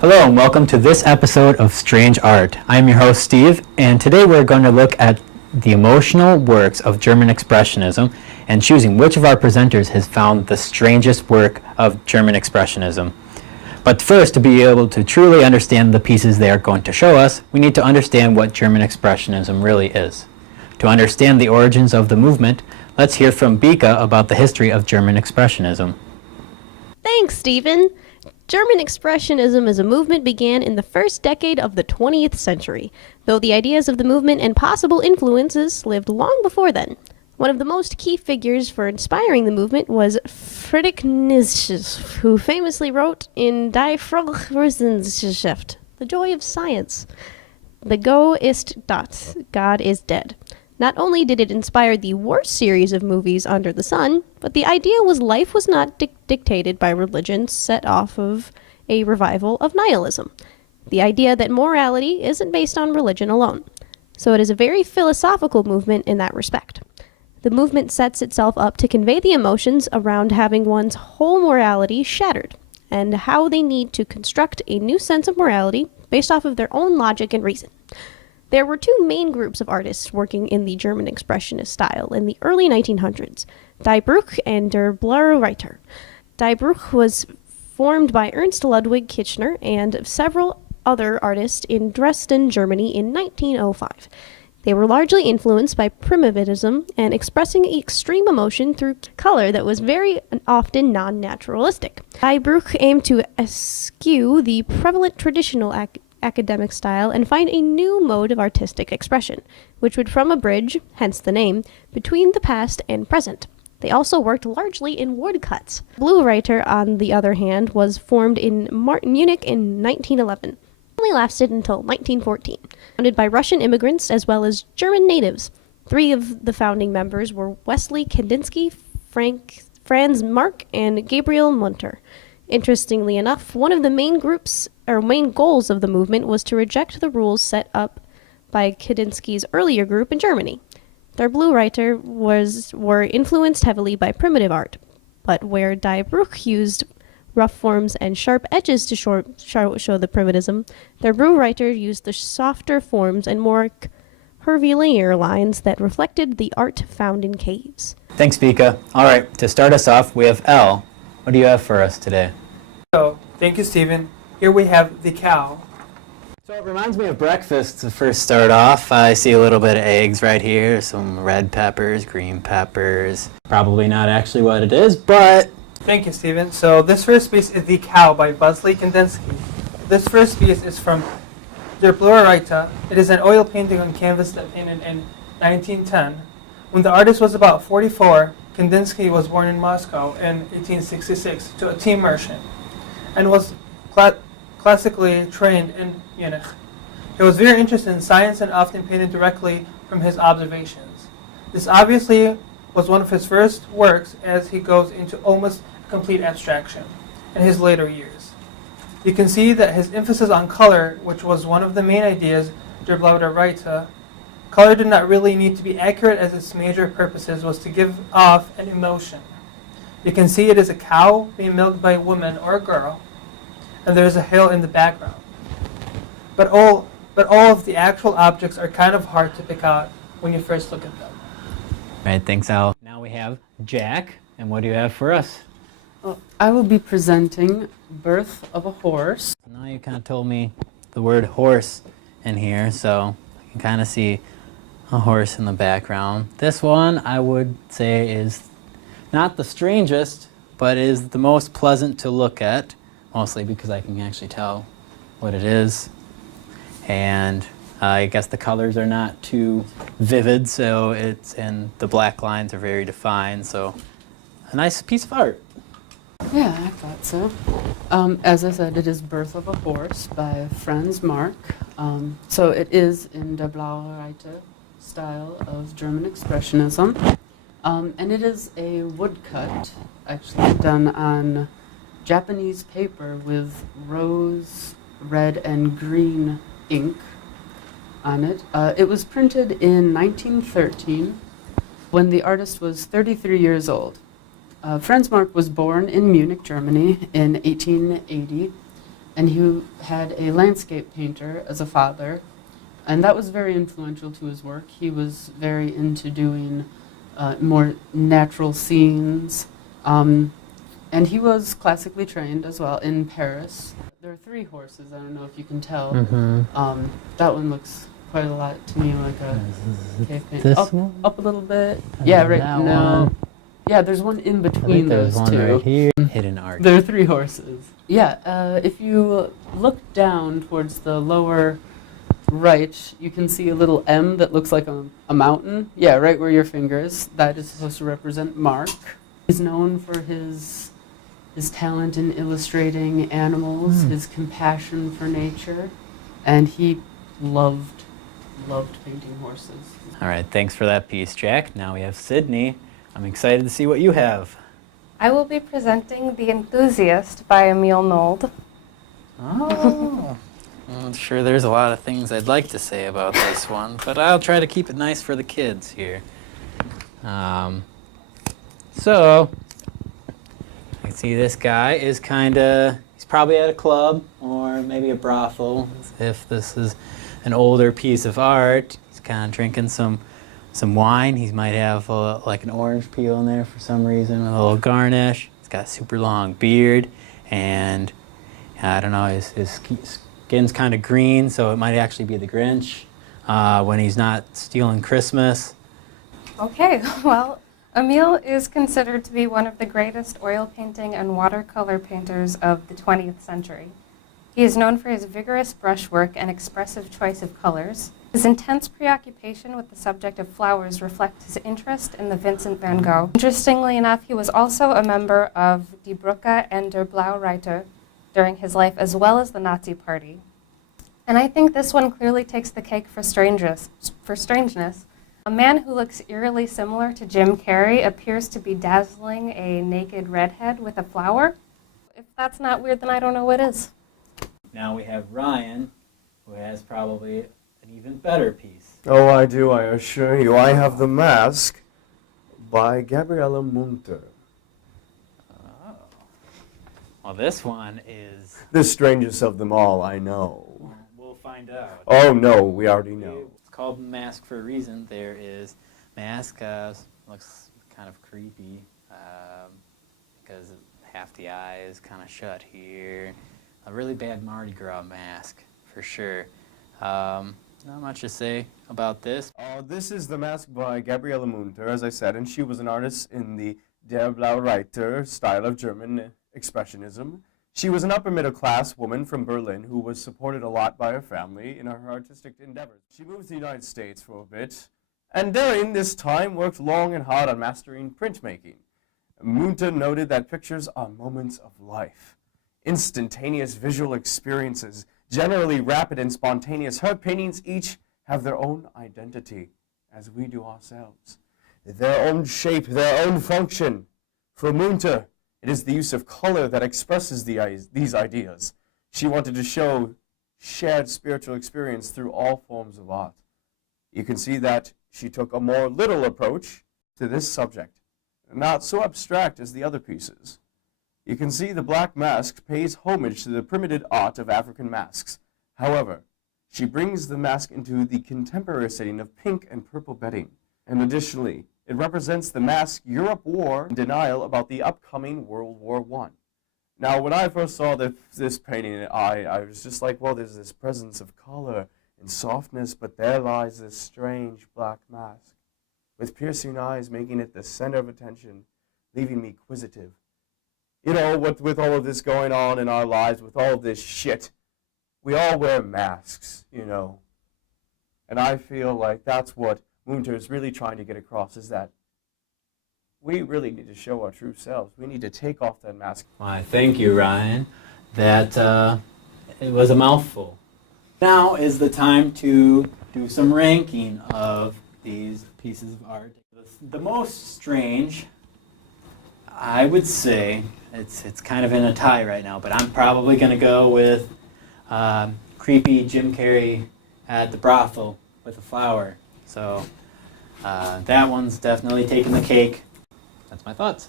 Hello and welcome to this episode of Strange Art. I'm your host Steve, and today we're going to look at the emotional works of German Expressionism and choosing which of our presenters has found the strangest work of German Expressionism. But first, to be able to truly understand the pieces they are going to show us, we need to understand what German Expressionism really is. To understand the origins of the movement, let's hear from Bika about the history of German Expressionism. Thanks, Stephen. German Expressionism as a movement began in the first decade of the 20th century, though the ideas of the movement and possible influences lived long before then. One of the most key figures for inspiring the movement was Friedrich Nietzsche, who famously wrote in Die Freude, The Joy of Science, The Go ist tot, God is dead. Not only did it inspire the worst series of movies under the sun, but the idea was life was not dictated by religion set off of a revival of nihilism. The idea that morality isn't based on religion alone. So it is a very philosophical movement in that respect. The movement sets itself up to convey the emotions around having one's whole morality shattered, and how they need to construct a new sense of morality based off of their own logic and reason. There were two main groups of artists working in the German Expressionist style in the early 1900s, Die Bruch and Der Blaue Reiter. Die Bruch was formed by Ernst Ludwig Kitchener and several other artists in Dresden, Germany in 1905. They were largely influenced by primitivism and expressing extreme emotion through color that was very often non-naturalistic. Die Bruch aimed to eschew the prevalent traditional academic style and find a new mode of artistic expression, which would form a bridge, hence the name, between the past and present. They also worked largely in woodcuts. Blue Reiter, on the other hand, was formed in Munich in 1911. Only lasted until 1914. Founded by Russian immigrants as well as German natives. Three of the founding members were Wesley Kandinsky, Franz Marc, and Gabriel Munter. Interestingly enough, one of the main goals of the movement was to reject the rules set up by Kandinsky's earlier group in Germany. Their Blue Reiter were influenced heavily by primitive art, but where Die Bruch used rough forms and sharp edges to show the primitivism, their Blue Reiter used the softer forms and more curvilinear lines that reflected the art found in caves. Thanks, Bika. All right, to start us off, we have Elle. What do you have for us today? So, thank you, Stephen. Here we have the cow. So it reminds me of breakfast to first start off. I see a little bit of eggs right here, some red peppers, green peppers. Probably not actually what it is, but... Thank you, Stephen. So this first piece is The Cow by Wesley Kandinsky. This first piece is from Der Blaue Reiter. It is an oil painting on canvas that painted in 1910. When the artist was about 44, Kandinsky was born in Moscow in 1866 to a tea merchant and was classically trained in Munich. He was very interested in science and often painted directly from his observations. This obviously was one of his first works, as he goes into almost complete abstraction in his later years. You can see that his emphasis on color, which was one of the main ideas Der Blaue Reiter, color did not really need to be accurate, as its major purposes was to give off an emotion. You can see it is a cow being milked by a woman or a girl, and there is a hill in the background. But all of the actual objects are kind of hard to pick out when you first look at them. All right, thanks, Al. Now we have Jack, and what do you have for us? Well, I will be presenting Birth of a Horse. Now you kind of told me the word horse in here, so I can kind of see a horse in the background. This one I would say is not the strangest, but is the most pleasant to look at, mostly because I can actually tell what it is. And I guess the colors are not too vivid, and the black lines are very defined, so a nice piece of art. Yeah, I thought so. As I said, it is Birth of a Horse by Franz Marc. So it is in Der Blaue Reiter style of German Expressionism. And it is a woodcut, actually done on Japanese paper with rose, red, and green ink on it. It was printed in 1913 when the artist was 33 years old. Franz Marc was born in Munich, Germany in 1880, And he had a landscape painter as a father, and that was very influential to his work. He was very into doing more natural scenes, and he was classically trained as well in Paris. There are 3 horses. I don't know if you can tell. That one looks quite a lot to me like a cave painting. This Up, one? up a little bit. Yeah, right. That No. one. Yeah, there's one in I between think those there's one 2. right here. Hidden art. There are 3 horses. Yeah, if you look down towards the lower right, you can see a little M that looks like a mountain. Yeah, right where your finger is. That is supposed to represent Mark. He's known for his talent in illustrating animals, his compassion for nature, and he loved painting horses. All right, thanks for that piece, Jack. Now we have Sydney. I'm excited to see what you have. I will be presenting The Enthusiast by Emile Nold. Oh. I'm sure there's a lot of things I'd like to say about this one, but I'll try to keep it nice for the kids here. So, I see this guy is he's probably at a club or maybe a brothel. If this is an older piece of art, he's kind of drinking some wine. He might have like an orange peel in there for some reason, a little garnish. He's got a super long beard, and I don't know, his skin's kind of green, so it might actually be the Grinch when he's not stealing Christmas. Okay, well, Emile is considered to be one of the greatest oil painting and watercolor painters of the 20th century. He is known for his vigorous brushwork and expressive choice of colors. His intense preoccupation with the subject of flowers reflects his interest in the Vincent van Gogh. Interestingly enough, he was also a member of Die Brücke and Der Blaue Reiter during his life, as well as the Nazi Party. And I think this one clearly takes the cake for strangeness. A man who looks eerily similar to Jim Carrey appears to be dazzling a naked redhead with a flower. If that's not weird, then I don't know what is. Now we have Ryan, who has probably an even better piece. Oh, I do, I assure you. I have The Mask by Gabriele Munter. Oh. Well, this one is... The strangest of them all, I know. We'll find out. Oh, no, we already know. It's called Mask for a reason. There is Mask, looks kind of creepy because half the eye is kind of shut here. A really bad Mardi Gras mask, for sure. Not much to say about this. This is The Mask by Gabriele Munter, as I said, and she was an artist in the Der Blaue Reiter style of German Expressionism. She was an upper-middle-class woman from Berlin who was supported a lot by her family in her artistic endeavors. She moved to the United States for a bit, and during this time worked long and hard on mastering printmaking. Munter noted that pictures are moments of life, instantaneous visual experiences, generally rapid and spontaneous. Her paintings each have their own identity, as we do ourselves, their own shape, their own function. For Munter, it is the use of color that expresses these ideas. She wanted to show shared spiritual experience through all forms of art. You can see that she took a more literal approach to this subject, not so abstract as the other pieces. You can see the black mask pays homage to the primitive art of African masks. However, she brings the mask into the contemporary setting of pink and purple bedding. And additionally, it represents the mask Europe wore in denial about the upcoming World War I. Now, when I first saw this painting, I was just like, well, there's this presence of color and softness, but there lies this strange black mask with piercing eyes, making it the center of attention, leaving me quizzitive. You know, with all of this going on in our lives, with all of this shit, we all wear masks, you know. And I feel like that's what Munter is really trying to get across, is that we really need to show our true selves. We need to take off that mask. Why, thank you, Ryan. That it was a mouthful. Now is the time to do some ranking of these pieces of art. The most strange, I would say, it's kind of in a tie right now, but I'm probably going to go with creepy Jim Carrey at the brothel with a flower. So that one's definitely taking the cake. That's my thoughts.